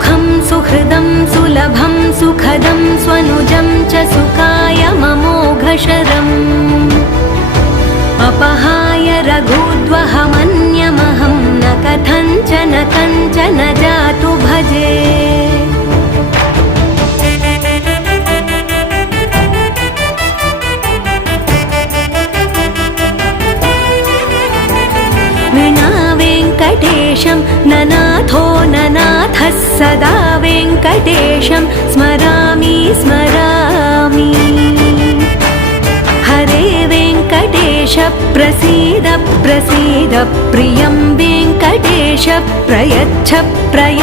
सुखं सुहृदं सुलभं सुखदं स्वनुजं च सुखाय ममोघशरम् अपहाय रघुद्वहमन्यमहं न कथञ्चन कञ्चन जातु भजे। विना वेङ्कटेशं ननाथो ननाथः सदा वेङ्कटेशं स्मरामि स्मरामि। हरे वेङ्कटेश प्रसीद प्रसीद प्रियं वेङ्कटेश प्रयच्छ प्रयच्छ।